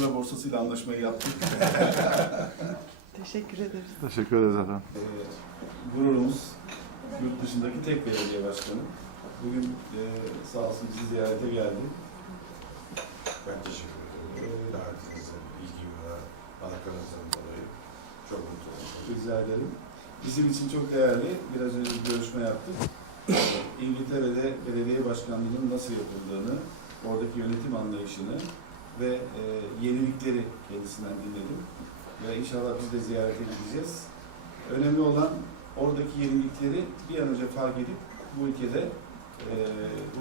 borsasıyla anlaşmayı yaptık. Teşekkür ederiz. Teşekkür ederiz efendim. Ee, gururumuz yurt dışındaki tek belediye başkanı. Bugün e, sağ olsun bizi ziyarete geldi. Ben teşekkür ederim. Davetinizden, ilgi ve alakanızdan dolayı çok mutlu oldum. Rica ederim. Bizim için çok değerli. Biraz önce bir görüşme yaptık. İngiltere'de belediye başkanlığının nasıl yapıldığını, oradaki yönetim anlayışını ve e, yenilikleri kendisinden dinledim. Ve inşallah biz de ziyarete gideceğiz. Önemli olan oradaki yenilikleri bir an önce fark edip bu ülkede e,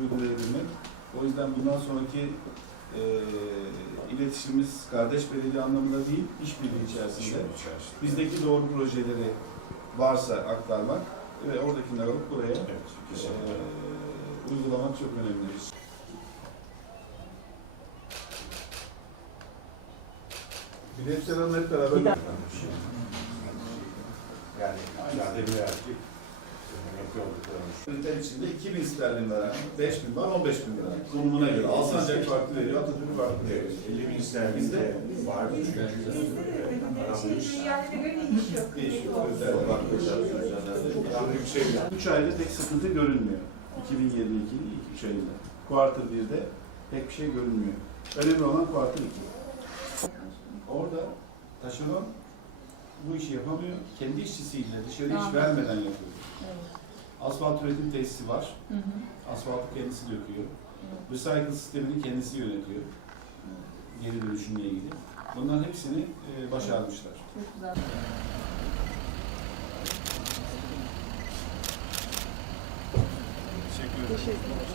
uygulayabilmek. O yüzden bundan sonraki e, iletişimimiz kardeş belediye anlamında değil, işbirliği içerisinde içerisinde. bizdeki doğru projeleri varsa aktarmak ve oradakileri alıp buraya Evet, eee, uygulamak çok önemli. Bilimsel Hanım hep beraber Yani, yani bir erkek olduklarımız. Üniter içinde 2000 sterlin veren, 5000 var, 15 bin lira. Konumuna göre. Alsancak farklı veriyor, Atatürk farklı veriyor. Evet, 50 bin var. Aranmış. Değişiyor. özellikle. Daha yüksek 3 ayda pek sıkıntı görünmüyor. 2022'nin ilk 3 ayında. Quarter 1'de pek bir şey görünmüyor. Önemli olan Quarter 2. Orada taşeron bu işi yapamıyor. Kendi işçisiyle dışarı iş vermeden yapıyor. Asfalt üretim tesisi var. Asfaltı kendisi döküyor. Recycle sistemini kendisi yönetiyor. Geri dönüşümle ilgili. Bunların hepsini e, başarmışlar. Çok güzel. Teşekkür ederim. Teşekkür ederim.